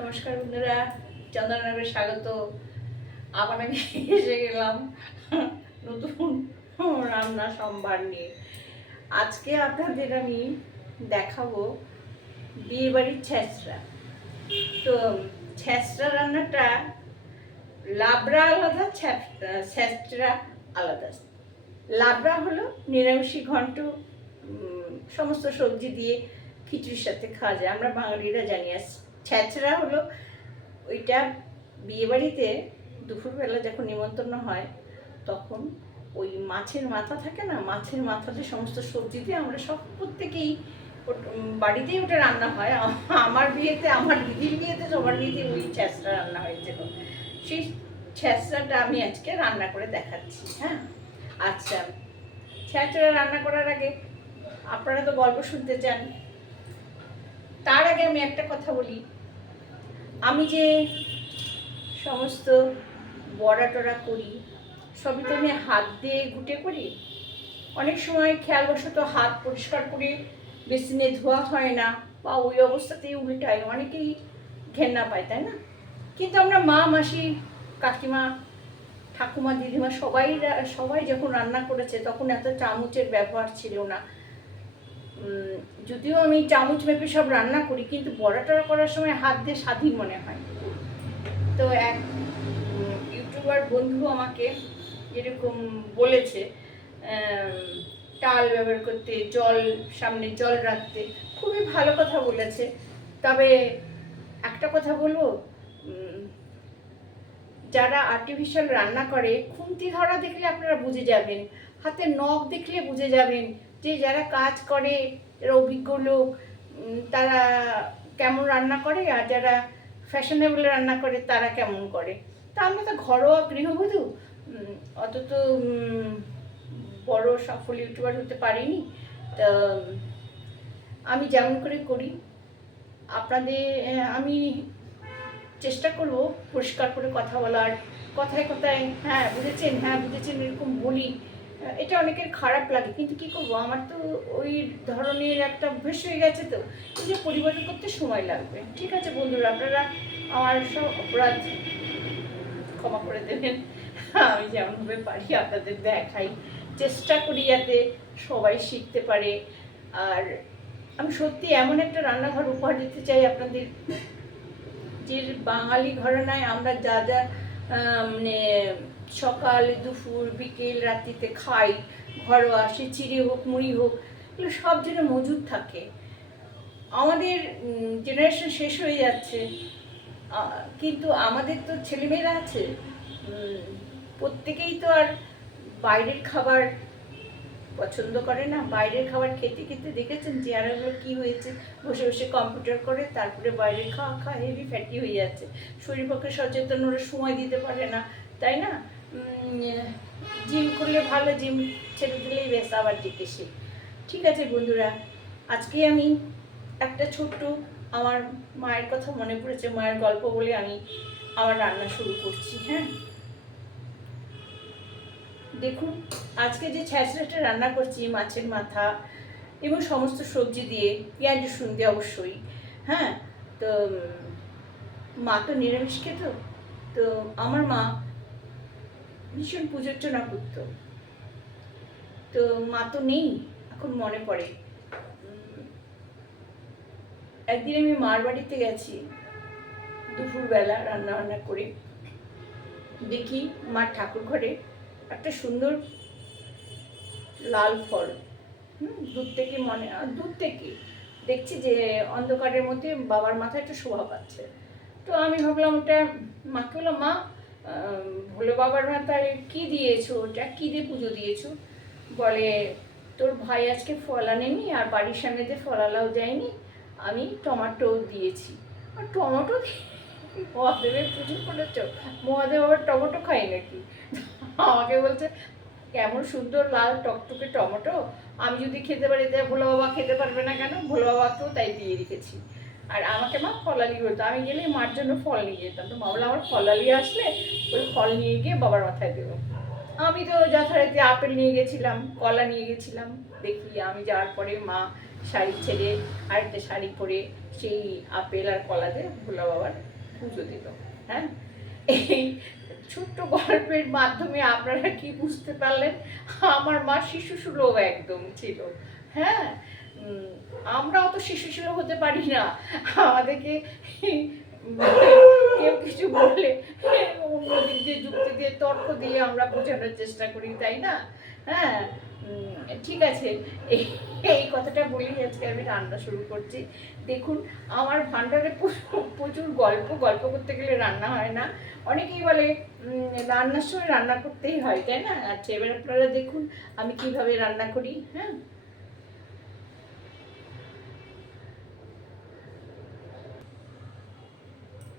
নমস্কার বন্ধুরা চন্দননগরে স্বাগত। আবার আমি এসে গেলাম নতুন রান্না সম্ভার নিয়ে। আজকে আপনাদের আমি দেখাবো বিয়েবাড়ির ছ্যাঁচড়া তো ছ্যাঁচড়া রান্নাটা লাবড়া আলাদা ছ্যাঁচড়া আলাদা। লাবড়া হলো নিরামিষি ঘন্ট সমস্ত সবজি দিয়ে খিচুড়ির সাথে খাওয়া যায়। আমরা বাঙালিরা জানি আর ছ্যাঁচড়া হলো, ওইটা বিয়েবাড়িতে দুপুরবেলা যখন নিমন্ত্রণ হয়, তখন ওই মাছের মাথা থাকে না, মাছের মাথাতে সমস্ত সবজি দিয়ে আমরা সব প্রত্যেকেই বাড়িতেই ওটা রান্না হয়। আমার বিয়েতে, আমার দিদির বিয়েতে সবার বিয়েতে ওই ছ্যাঁচড়া রান্না হয়েছিল। সেই ছ্যাঁচড়াটা আমি আজকে রান্না করে দেখাচ্ছি হ্যাঁ? আচ্ছা ছ্যাঁচড়া রান্না করার আগে আপনারা তো গল্প শুনতে চান। তার আগে আমি একটা কথা বলি। আমি যে সমস্ত বড়া টড়া করি, সবই তো আমি হাত দিয়ে ঘুটে করি। অনেক সময় খেয়ালবশত হাত পরিষ্কার করে বেসিনে ধোয়া হয় না বা ওই অবস্থাতেই উল্টায়, অনেকেই ঘেন্না পায়, তাই না? কিন্তু আমরা মা, মাসি, কাকিমা, ঠাকুমা, দিদিমা সবাই সবাই যখন রান্না করেছে তখন এত চামচের ব্যবহার ছিল না। যদিও আমি চামচ মেপে সব রান্না করি, কিন্তু বড়া টড়া করার সময় হাত দিয়ে স্বাধীন মনে হয়। তো এক ইউটিউবার বন্ধু আমাকে এরকম বলেছে টাল ব্যবহার করতে, জল সামনে জল রাখতে, খুবই ভালো কথা বলেছে। তবে একটা কথা বলব যারা আর্টিফিশিয়াল রান্না করে, খুন্তি ধরা দেখলে আপনারা বুঝে যাবেন, হাতে নখ দেখলে বুঝে যাবেন যে যারা কাজ করে, যারা অভিজ্ঞ লোক তারা কেমন রান্না করে আর যারা ফ্যাশনেবল রান্না করে, তারা কেমন করে। তা আমরা তো ঘরোয়া গৃহবধূ। অত তো বড় সফল ইউটিউবার হতে পারিনি। তা, আমি যেমন করে করি, আপনাদের আমি চেষ্টা করব পরিষ্কার করে কথা বলার। কথায় কথায় হ্যাঁ বুঝেছেন হ্যাঁ বুঝেছেন, এরকম বলি। এটা অনেকের খারাপ লাগে, কিন্তু কি করব? আমার তো ওই ধরনের একটা অভ্যেস হয়ে গেছে তো এটা পরিবর্তন করতে সময় লাগবে। ঠিক আছে বন্ধুরা, আপনারা আমার সব অপরাধ ক্ষমা করে দেবেন। আমি যেমনভাবে পারি আপনাদের দেখাই। চেষ্টা করি যাতে সবাই শিখতে পারে। আর আমি সত্যি এমন একটা রান্নাঘর উপহার দিতে চাই আপনাদের। যে বাঙালি ঘরানায় আমরা যা যা মানে সকাল, দুপুর, বিকেল, রাত্রিতে খাই, ঘরোয়া সে চিড়ে হোক, মুড়ি হোক, এগুলো সব যেন মজুদ থাকে। আমাদের জেনারেশন শেষ হয়ে যাচ্ছে। কিন্তু আমাদের তো ছেলেমেয়েরা আছে। প্রত্যেকেই তো আর বাইরের খাবার পছন্দ করে না। বাইরের খাবার খেতে খেতে দেখেছেন চেয়ারগুলো কি হয়েছে? বসে বসে কম্পিউটার করে, তারপরে বাইরের খাওয়া খাওয়া হেভি ফ্যাটি হয়ে যাচ্ছে। শরীর পক্ষে সচেতন ওরা সময় দিতে পারে না, তাই না? জিম করলে ভালো জিম ছেড়ে দিলেই বেশ আবার জিজ্ঞেসে ঠিক আছে বন্ধুরা, আজকে আমি একটা ছোট্ট, আমার মায়ের কথা মনে পড়েছে, মায়ের গল্প বলে আমি আমার রান্না শুরু করছি হ্যাঁ? দেখুন, আজকে যে ছ্যাঁচড়াটা রান্না করছি, মাছের মাথা এবং সমস্ত সবজি দিয়ে, পেঁয়াজ রসুন দিয়ে অবশ্যই হ্যাঁ? তো মা তো নিরামিষ খেত তো, আমার মা ভীষণ পূজোর্চনা করত তো মা তো নেই, এখন মনে পড়ে। একদিন আমি মার বাড়িতে গেছি, দুপুরবেলা রান্না বান্না করে। দেখি মার ঠাকুর ঘরে একটা সুন্দর লাল ফল। দূর থেকে মনে দূর থেকে। দেখছি যে অন্ধকারের মধ্যে বাবার মাথায় একটা শোভা পাচ্ছে। তো আমি ভাবলাম ওটা, মাকে বললাম, মা ভোলে বাবার মাথায় কি দিয়েছ? ওটা কি দিয়ে পুজো দিয়েছ? বলে, তোর ভাই আজকে ফল আনেনি আর বাড়ির সামনে দিয়ে ফলালাও যায়নি। আমি টমাটো দিয়েছি। আর টমেটো মহাদেবের পুজো করেছ? মহাদেব আবার টমেটো খাই নাকি? আমাকে বলছে, কেমন সুন্দর লাল টকটকে টমেটো। আমি যদি খেতে পারি তাই ভোলা বাবা খেতে পারবে না কেন? ভোলা বাবাকেও তাই দিয়ে রেখেছি। আর আমাকে মা ফলালি বলতো। আমি গেলে মার জন্য ফল নিয়ে যেতাম। তো মা বলে আমার ফলালি আসলে ওই ফল নিয়ে গিয়ে বাবার মাথায় দেবো। আমি তো যথারীতি আপেল নিয়ে গেছিলাম, কলা নিয়ে গেছিলাম। দেখি আমি যাওয়ার পরে মা শাড়ি ছেড়ে আরেকটা শাড়ি পরে সেই আপেল আর কলাতে ভোলা বাবার পুজো দিল। হ্যাঁ? এই ছোট্ট গল্পের মাধ্যমে আপনারা কি বুঝতে পারলেন? আমার মা শিশু সুলভ একদম ছিল। হ্যাঁ? আমরা অত শিশু সুলভ হতে পারি না। আমাদেরকে কেউ কিছু বললে অন্য দিক দিয়ে যুক্তি দিয়ে, তর্ক দিয়ে আমরা বোঝানোর চেষ্টা করি, তাই না? হ্যাঁ ঠিক আছে। এই কথাটা বলেই আজকে আমি রান্না শুরু করছি। দেখুন, আমার ভান্ডারে প্রচুর গল্প গল্প করতে গেলে রান্না হয় না। অনেকেই বলে রান্নার সময় রান্না করতেই হয়, তাই না? আচ্ছা এবার আপনারা দেখুন, আমি কীভাবে রান্না করি হ্যাঁ?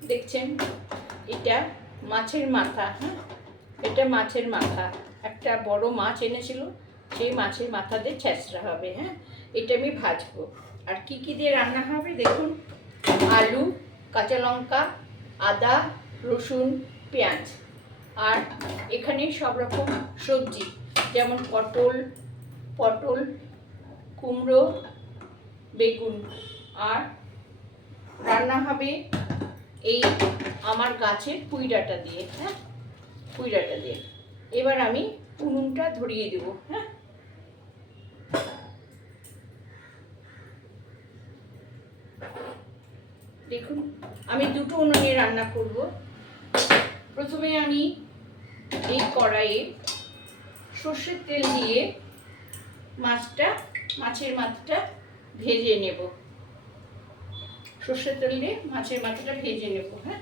দেখছেন? এটা মাছের মাথা হ্যাঁ? এটা মাছের মাথা। একটা বড় মাছ এনেছিল, সেই মাছের মাথা দিয়ে ছেঁচড়া হবে হ্যাঁ? এটা আমি ভাজবো। আর কি কি দিয়ে রান্না হবে দেখুন? আলু, কাঁচা লঙ্কা, আদা, রসুন, পেঁয়াজ। আর এখানে সব রকম সবজি, যেমন পটল পটল, কুমড়ো, বেগুন। আর রান্না হবে এই আমার গাছের পুঁই ডাঁটা দিয়ে হ্যাঁ? পুঁই ডাঁটা দিয়ে। এবার আমি উনুনটা ধরিয়ে দেব হ্যাঁ? দেখুন, আমি দুটো উনুনে রান্না করব। প্রথমে আমি এই কড়াইয়ে সর্ষের তেল দিয়ে মাছটা, মাছের মাছটা ভেজে নেব। সর্ষের তেল দিয়ে মাছের মাথাটা ভেজে নেব হ্যাঁ?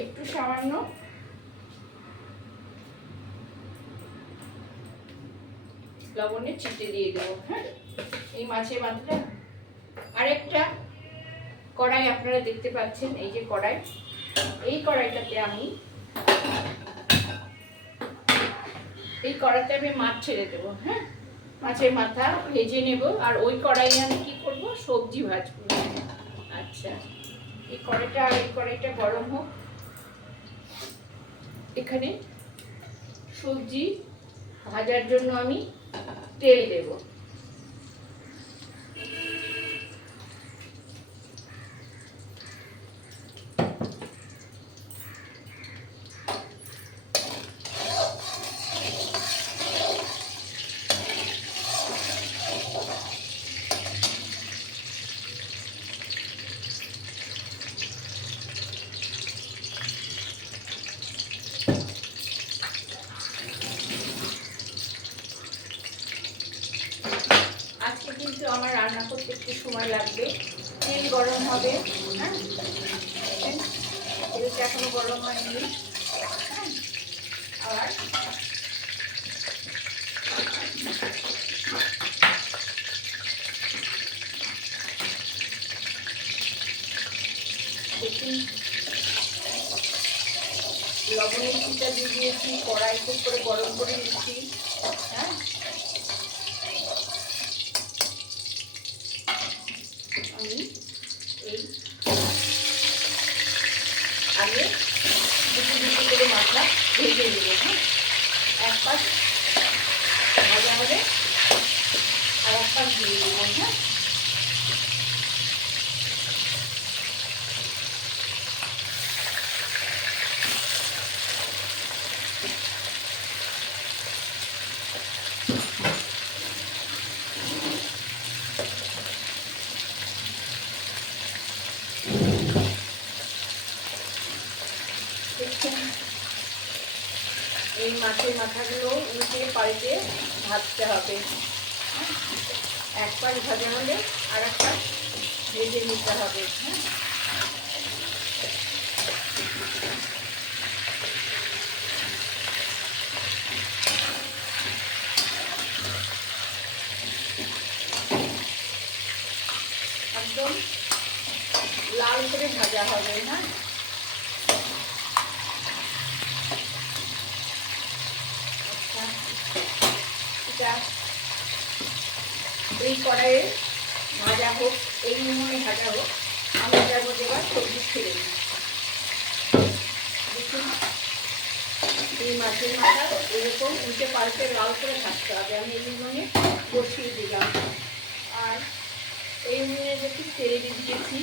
একটু সামান্য লবণে ছিটে দিয়ে দেবো হ্যাঁ? এই মাছের মাথাটা আরেকটা কড়াই আপনারা দেখতে পাচ্ছেন, এই যে কড়াই। এই কড়াইটাতে আমি এই কড়াইতে আমি মাছ ছেড়ে দেবো হ্যাঁ? মাছের মাথা ভেজে নেব, আর ওই কড়াইয়ে আমি কি করব? সবজি ভাজবো। আচ্ছা এই কড়াইটা আর এই কড়াইটা গরম হোক। এখানে সবজি ভাজার জন্য আমি তেল দেব আজকে কিন্তু আমার রান্না করতে একটু সময় লাগবে। তেল গরম হবে হ্যাঁ? তেলটা এখনও গরম হয়নি। হ্যাঁ? আর দেখুন। লবণের চিটা দিয়ে দিয়েছি, কড়াই করে গরম করে নিচ্ছি। হ্যাঁ আমি এই আগে দুটো দুটো করে মাছটা ভেজে নেব হ্যাঁ এক পাশ ভাজা হবে আর এক পাশ দিয়ে দেবো হ্যাঁ দেখছেন এই মাছের মাথাগুলো উল্টে পাল্টে ভাজতে হবে? এক পাশ ভাজা হলে আর এক পাশ ভেজে নিতে হবে হ্যাঁ একদম লাল করে ভাজা হবে হ্যাঁ এটা এই কড়াইয়ে ভাজা হোক, এই নুনে ভাজা হোক, আমি যার মধ্যে এবার সবজি ছেড়ে দিই দেখুন, এই মাছের মাথা এরকম উল্টে পাল্টে লাল করে থাকতে হবে। আমি এই উনুনে বসিয়ে দিলাম। আর এই উনুনে একটু তেল দিয়ে দিয়েছি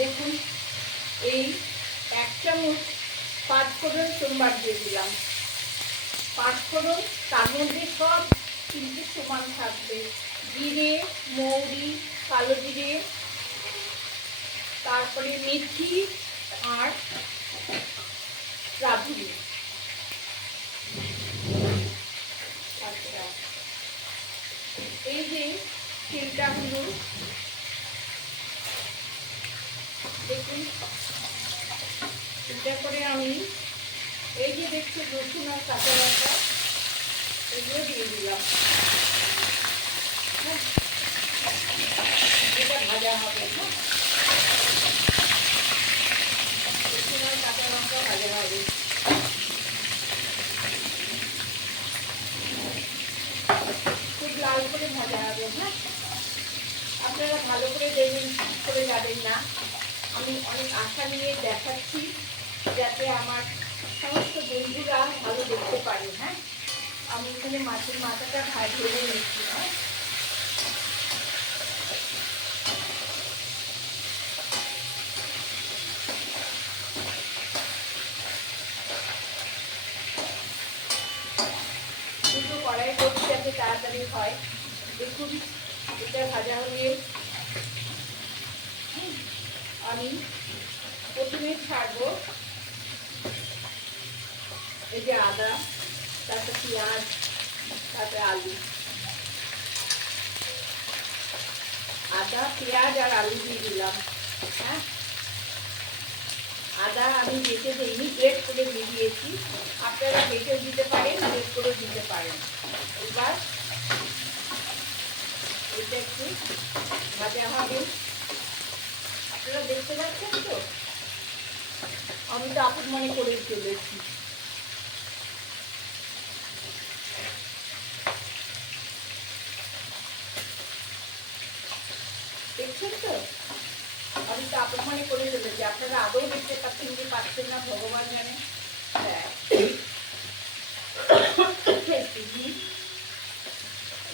দেখুন এই এক চামচ পাঁচ ফোড়ন সোমবার দিয়ে দিলাম পাঁচ ফোড়ন তার মধ্যে সব তিনটে সমান থাকবে জিরে মৌরি কালো জিরে তারপরে মেথি আর রাঁধুনি আচ্ছা এই যে হলো দেখুন এটা করে আমি এই যে দেখছি রসুন আর কাঁচা লঙ্কা, এগুলো দিয়ে দিলাম। এটা ভাজা হবে হ্যাঁ রসুন হবে খুব লাল করে ভাজা হবে হ্যাঁ? আপনারা ভালো করে দেখবেন করে যাবেন না। আমি অনেক আশা নিয়ে দেখাচ্ছি, যাতে আমার সমস্ত বন্ধুরা ভালো দেখতে পারে হ্যাঁ? আমি এখানে মাছের মাথাটা ভেজে নিচ্ছি হ্যাঁ দুটো কড়াই করছি যাতে তাড়াতাড়ি হয় দেখুন এটা ভাজা হলে আমি প্রথমে ছাড়বো এই যে আদা, তারপর পেঁয়াজ, তারপরে আলু। আদা, পেঁয়াজ আর আলু দিয়ে দিলাম হ্যাঁ? আদা আমি বেটে দিইনি গ্রেট করে দিয়ে দিয়েছি। আপনারা বেটে দিতে পারেন গ্রেট করে দিতে পারেন। এবার আপনারা দেখতে পাচ্ছেন তো? আমি তো আপন মনে করে চলেছি। দেখছেন তো? আমি তো আপন মনে করে চলেছি। আপনারা আদৌ দেখতে পাচ্ছেন কি পাচ্ছেন না ভগবান জানে। হ্যাঁ।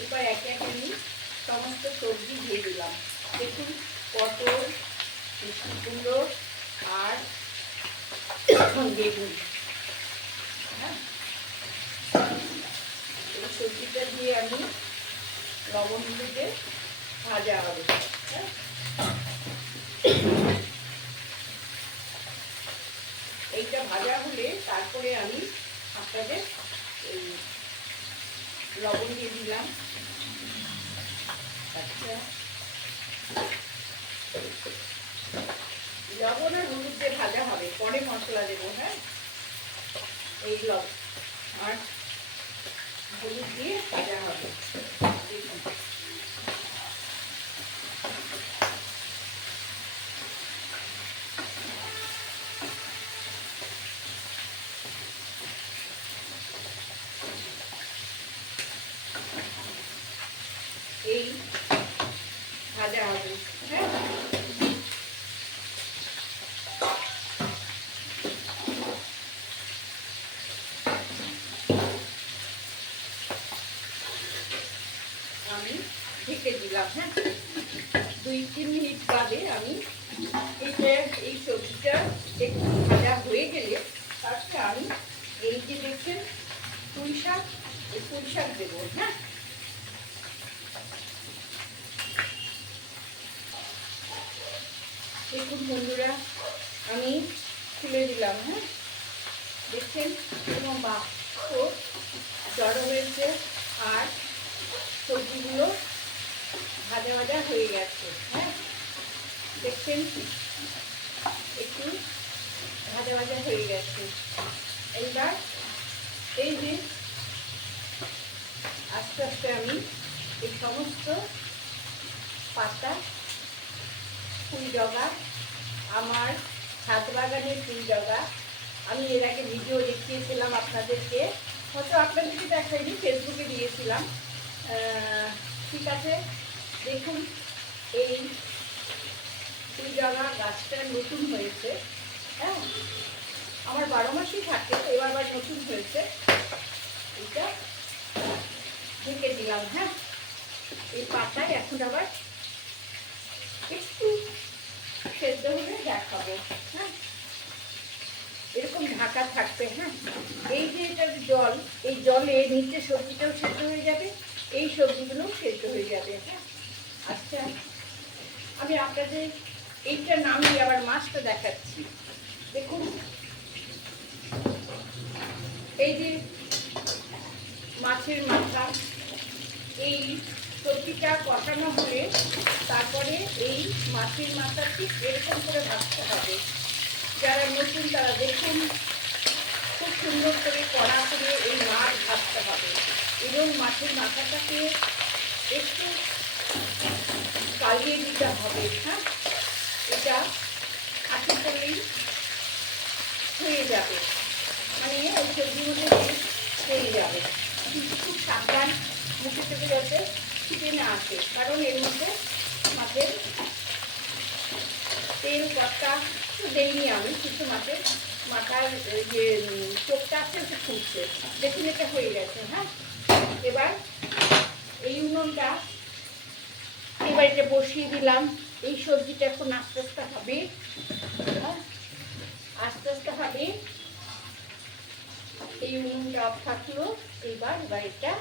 এবার একে একে সবজি দিয়ে দিলাম। দেখুন পটল কুমড়ো আর বেগুন। হ্যাঁ? এই সবজিটা দিয়ে আমি লবণ দিয়ে ভাজা হবে। হ্যাঁ? এইটা ভাজা হলে তারপরে আমি আপনাদের লবণ দিয়ে দিলাম। আচ্ছা লবণ আর হলুদ দিয়ে ভাজা হবে। পরে মশলা দেবো হ্যাঁ? এই লবণ। আর হলুদ দিয়ে ভাজা হবে। দেখুন এই ভাজা হবে হ্যাঁ আমি ঢেকে দিলাম হ্যাঁ? দুই, তিন মিনিট বাদে আমি এইটা এই সবজিটা একটু ভাজা হয়ে গেলে তারপরে আমি এই যে দেখছেন, পুঁই শাক, এই পুঁই শাক দেবো হ্যাঁ? দেখুন বন্ধুরা, আমি খুলে দিলাম হ্যাঁ? দেখছেন কোনো বাক্স জড়ো হয়েছে, আর সবজিগুলো ভাজা ভাজা হয়ে গেছে হ্যাঁ? দেখছেন? একটু ভাজা ভাজা হয়ে গেছে। এইবার এই যে আস্তে আস্তে আমি এই সমস্ত পাতা ফুল জগা আমার ছাদ বাগানের ফুল জগা আমি এর আগে ভিডিও দেখিয়েছিলাম আপনাদেরকে। হয়তো আপনাদেরকে দেখাইনি ফেসবুকে দিয়েছিলাম। ঠিক আছে? দেখুন, এই জগা গাছটা নতুন হয়েছে হ্যাঁ? আমার বারো মাসই থাকে, এবার আবার নতুন হয়েছে। এটা ঢেকে দিলাম হ্যাঁ? এই পাতায় এখন আবার একটু সেদ্ধ হলে দেখাবো হ্যাঁ? এরকম ঢাকা থাকবে হ্যাঁ? এই যে এটার জল, এই জলে নিচে সবজিটাও সেদ্ধ হয়ে যাবে, এই সবজিগুলোও সেদ্ধ হয়ে যাবে হ্যাঁ? আচ্ছা আমি আপনাদের এইটা নামিয়ে আবার মাছটা দেখাচ্ছি। দেখুন। এই যে মাছের মাথা, এই সবজিটা কষানো হলে তারপরে এই মাছের মাথা ঠিক এরকম করে ভাজতে হবে। যারা নতুন তারা দেখুন, খুব সুন্দর করে কড়া করে এই মাছ ভাজতে হবে। এবং মাছের মাথাটাকে একটু কালিয়ে দিতে হবে হ্যাঁ? এটা আশি করলেই হয়ে যাবে। মানে ওই মধ্যে হয়ে যাবে। কিন্তু খুব সাবধান মুখে থেকে যাতে ছিটে না আসে, কারণ এর মধ্যে মাছের তেল কর্তা তো দেইনি আমি, কিন্তু মাছের মাথার যে চোখটা আছে, ওটা ফুটছে। দেখুন, এটা হয়ে গেছে হ্যাঁ? এবার এই উনুনটা এবার এটা বসিয়ে দিলাম। এই সবজিটা এখন আস্তে আস্তে হবে। আস্তে আস্তে হবে। এই উনুনটা অফ থাকল। এইবার এবার এটা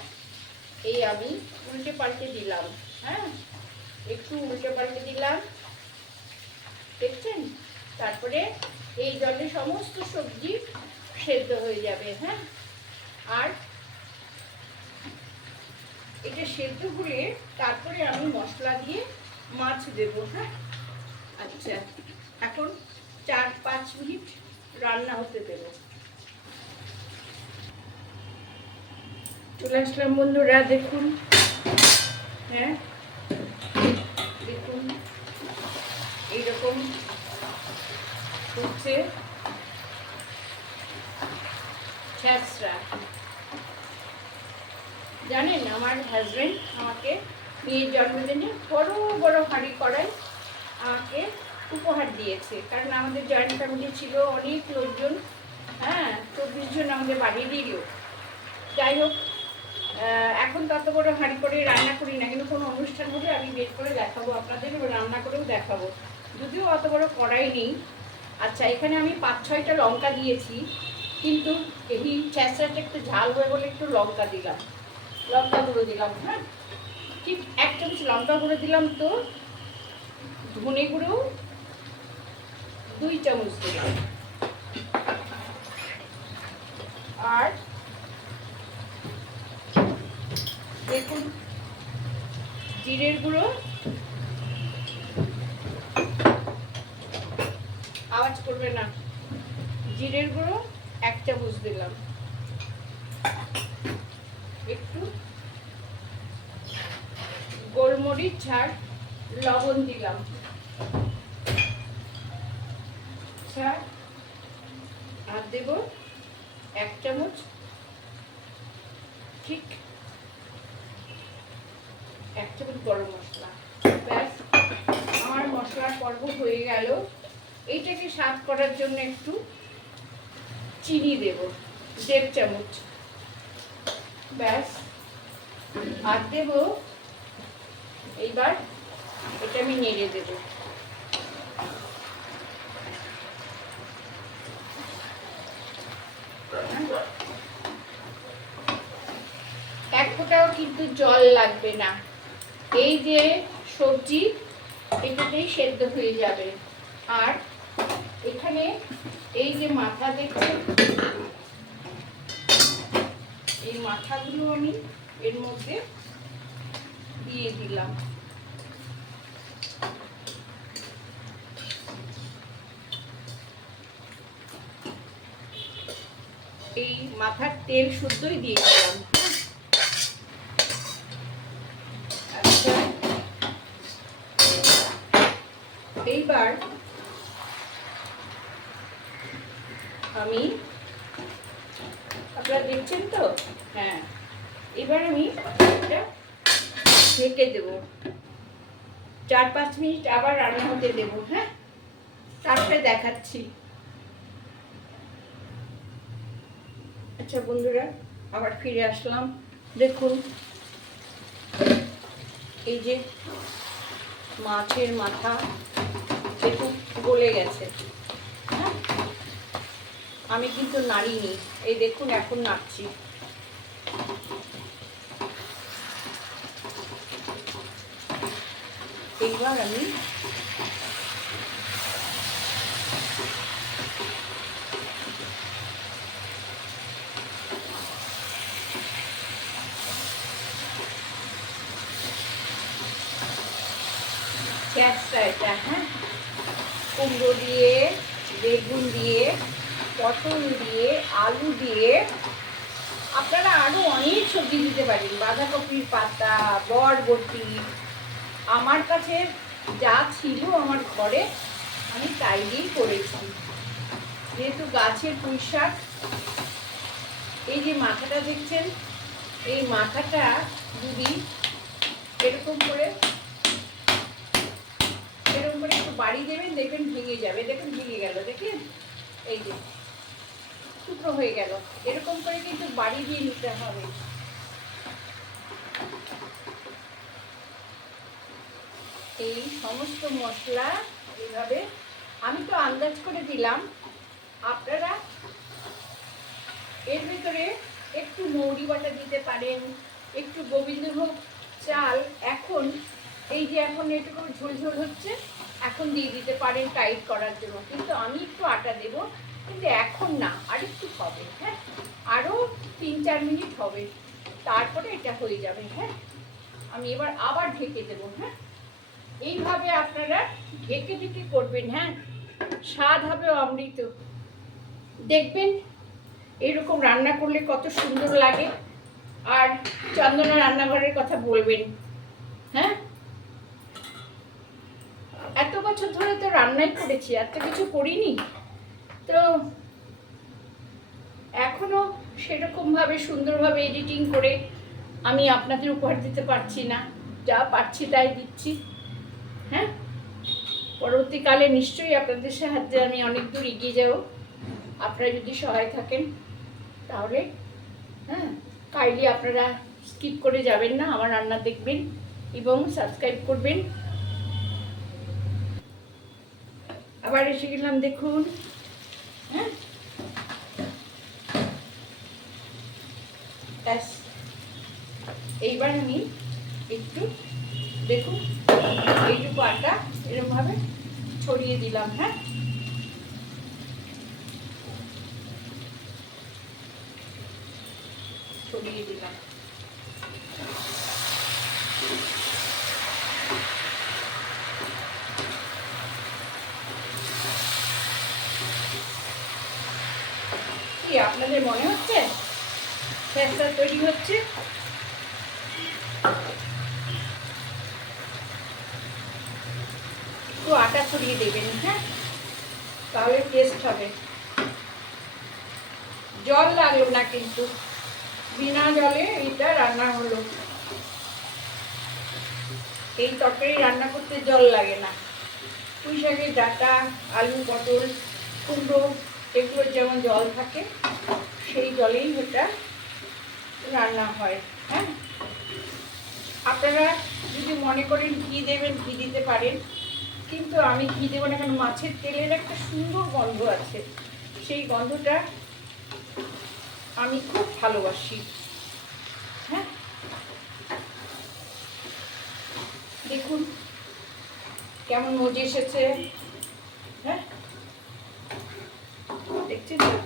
এই আমি উল্টে পাল্টে দিলাম। হ্যাঁ? একটু উল্টে পাল্টে দিলাম। দেখছেন? তারপরে এই জলে সমস্ত সবজি সেদ্ধ হয়ে যাবে। হ্যাঁ? আর এটা সেদ্ধ হলে তারপরে আমি মশলা দিয়ে মাছ দেবো হ্যাঁ? আচ্ছা এখন চার পাঁচ মিনিট রান্না হতে দেবো। চলে আসলাম বন্ধুরা, দেখুন। হ্যাঁ? দেখুন, এইরকম হচ্ছে। ছ্যাঁচড়া। জানেন, আমার হাজব্যান্ড আমাকে মেয়ের জন্মদিনে বড় বড় হাঁড়ি কড়াই আমাকে উপহার দিয়েছে। কারণ আমাদের জয়েন্ট ফ্যামিলি ছিল অনেক লোকজন হ্যাঁ চব্বিশ জন আমাদের বাড়িরই লোক যাই হোক এখন তত বড় হাঁড়ি করে রান্না করি না, কিন্তু কোনো অনুষ্ঠান হলে আমি বের করে দেখাবো আপনাদের রান্না করেও দেখাবো। যদিও অত বড় কড়াই নেই। আচ্ছা এখানে আমি পাঁচ, ছয়টা লঙ্কা দিয়েছি, কিন্তু এই ছ্যাঁচড়াটা একটু ঝাল হয়ে বলে একটু লঙ্কা দিলাম। লঙ্কা গুঁড়ো দিলাম হ্যাঁ? ঠিক এক চামচ লঙ্কা গুঁড়ো দিলাম তো। ধনে গুঁড়ো, দুই চামচ দিলাম। আর দেখুন, জিরের গুঁড়ো। আওয়াজ করবে না। জিরের গুঁড়ো এক চামচ দিলাম একটু গোলমরিচ ঝাড় লবণ দিলাম। ছাড়, আর দেব এক চামচ, ঠিক এক চামচ গরম মশলা। ব্যাস, আমার মশলার পর্ব হয়ে গেল। এইটাকে স্বাদ করার জন্য একটু চিনি দেব, দেড় চামচ। ব্যাস, আর দেব এইবার এটা আমি নেড়ে দেব এক ফোঁটাও কিন্তু জল লাগবে না। এই যে সবজি, এটাতেই সেদ্ধ হয়ে যাবে। আর এখানে এই যে মাথা দেখছেন এই মাথাগুলো আমি এর মধ্যে দিয়ে দিলাম। মাথার তেল শুদ্ধই দিয়ে দিলাম। আচ্ছা। এইবার আমি, আপনারা দেখছেন তো? হ্যাঁ। এবার আমি এটা ঢেকে দেবো। চার পাঁচ মিনিট আবার রান্না হতে দেবো হ্যাঁ? তারপরে দেখাচ্ছি। আচ্ছা বন্ধুরা, আবার ফিরে আসলাম। দেখুন, এই যে মাছের মাথা দেখুন গলে গেছে। হ্যাঁ? আমি কিন্তু নাড়িনি। এই দেখুন, এখন নাড়ছি। এইবার আমি গ্যাসটা এটা হ্যাঁ? কুমড়ো দিয়ে, বেগুন দিয়ে, পটল দিয়ে, আলু দিয়ে। আপনারা আরও অনেক সবজি দিতে পারেন। বাঁধাকপির পাতা, বরবটি। আমার কাছে যা ছিল আমার ঘরে, আমি তাই দিয়েই করেছি। যেহেতু গাছের পুঁই শাক, এই যে মাথাটা দেখছেন, এই মাথাটা যদি এরকম করে বাড়ি দেবেন, দেখবেন ভেঙে যাবে দেখুন ভেঙে গেল দেখেন এই যে, টুকরো হয়ে গেল। এরকম করে কিন্তু বাড়ি দিয়ে নিতে হবে। এই সমস্ত মশলা এইভাবে আমি তো আন্দাজ করে দিলাম। আপনারা এর ভিতরে একটু মৌরি বাটা দিতে পারেন, একটু গোবিন্দভোগ চাল। এখন, এই যে এখন এটুকু ঝোলঝোল হচ্ছে এখন দিয়ে দিতে পারেন টাইট করার জন্য। কিন্তু আমি একটু আটা দেব, কিন্তু এখন না, আর একটু হবে হ্যাঁ? আরও তিন চার মিনিট হবে, তারপরে এটা হয়ে যাবে হ্যাঁ? আমি এবার আবার ঢেকে দেবো হ্যাঁ? এইভাবে আপনারা ঢেকে ঢেকে করবেন হ্যাঁ? স্বাদ হবে অমৃত। দেখবেন, এরকম রান্না করলে কত সুন্দর লাগে। আর চন্দনা রান্নাঘরের কথা বলবেন হ্যাঁ? এত বছর ধরে তো রান্নাই করেছি, এত কিছু করিনি। তো এখনও সেরকমভাবে সুন্দরভাবে এডিটিং করে আমি আপনাদের উপহার দিতে পারছি না। যা পারছি তাই দিচ্ছি। হ্যাঁ? পরবর্তীকালে নিশ্চয়ই আপনাদের সাহায্যে আমি অনেক দূর এগিয়ে যাব। আপনারা যদি সহায় থাকেন, তাহলে হ্যাঁ কাইলি আপনারা স্কিপ করে যাবেন না, আমার রান্না দেখবেন এবং সাবস্ক্রাইব করবেন। আবার এসে গেলাম, দেখুন। হ্যাঁ? ব্যাস। এইবার আমি একটু, দেখুন, এইটুকু আটা এরকমভাবে ছড়িয়ে দিলাম হ্যাঁ? ছড়িয়ে দিলাম। আপনাদের মনে হচ্ছে? ফ্যাসটা তৈরি হচ্ছে। একটু আটা ছড়িয়ে দেবেন হ্যাঁ? তাহলে টেস্ট হবে। জল লাগল না কিন্তু। বিনা জলে এটা রান্না হলো। এই তরকারি রান্না করতে জল লাগে না। পুঁই শাকের ডাটা, আলু পটল, কুমড়ো এগুলো যেমন জল থাকে, সেই জলেই এটা রান্না হয় হ্যাঁ? আপনারা যদি মনে করেন ঘি দেবেন, ঘি দিতে পারেন, কিন্তু আমি ঘি দেবো না কারণ মাছের তেলের একটা সুন্দর গন্ধ আছে, সেই গন্ধটা আমি খুব ভালোবাসি হ্যাঁ? দেখুন, কেমন মজে এসেছে হ্যাঁ দেখছেন তো?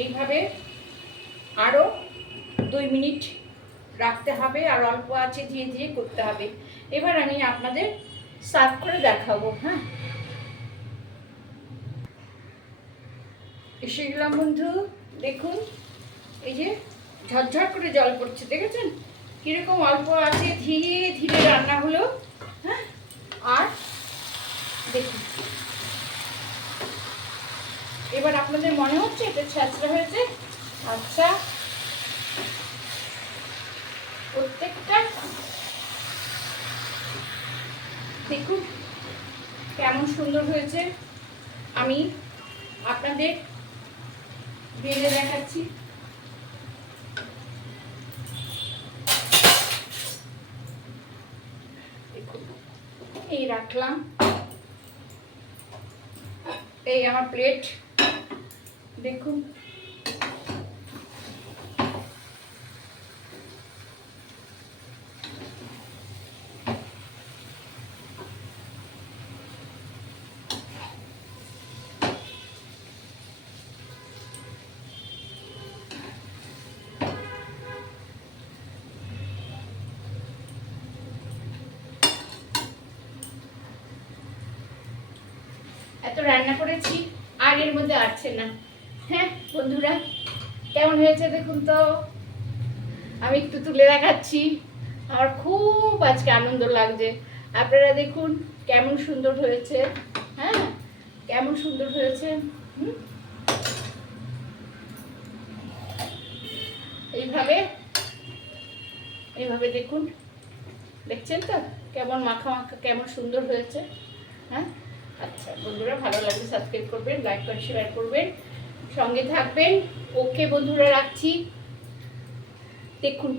এইভাবে আরও দুই মিনিট রাখতে হবে আর অল্প আছে দিয়ে দিয়ে করতে হবে। এবার আমি আপনাদের সার্ভ করে দেখাবো হ্যাঁ? এসে গেলাম বন্ধু, দেখুন, এই যে ঝরঝর করে জল পড়ছে, দেখেছেন? কীরকম অল্প আছে, ধীরে ধীরে রান্না হলো হ্যাঁ? আর দেখুন। এবার আপনাদের মনে হচ্ছে এটা ছ্যাঁচড়া হয়েছে? আচ্ছা। প্রত্যেকটা। দেখুন, কেমন সুন্দর হয়েছে। আমি আপনাদের বেড়ে দেখাচ্ছি। এই রাখলাম। এই আমার প্লেট দেখুন এত রান্না করেছি, আর এর মধ্যে আসছে না। হ্যাঁ বন্ধুরা, কেমন হয়েছে দেখুন তো? আমি একটু তুলে দেখাচ্ছি। আমার খুব আজকে আনন্দ লাগছে। আপনারা দেখুন, কেমন সুন্দর হয়েছে। হ্যাঁ কেমন সুন্দর হয়েছে? এইভাবে এইভাবে দেখুন। দেখছেন তো? কেমন মাখা মাখা কেমন সুন্দর হয়েছে। হ্যাঁ? আচ্ছা বন্ধুরা ভালো লাগলে সাবস্ক্রাইব করবেন লাইক করে শেয়ার করবেন। সঙ্গে থাকবেন। ওকে বন্ধুরা, রাখছি। দেখুন।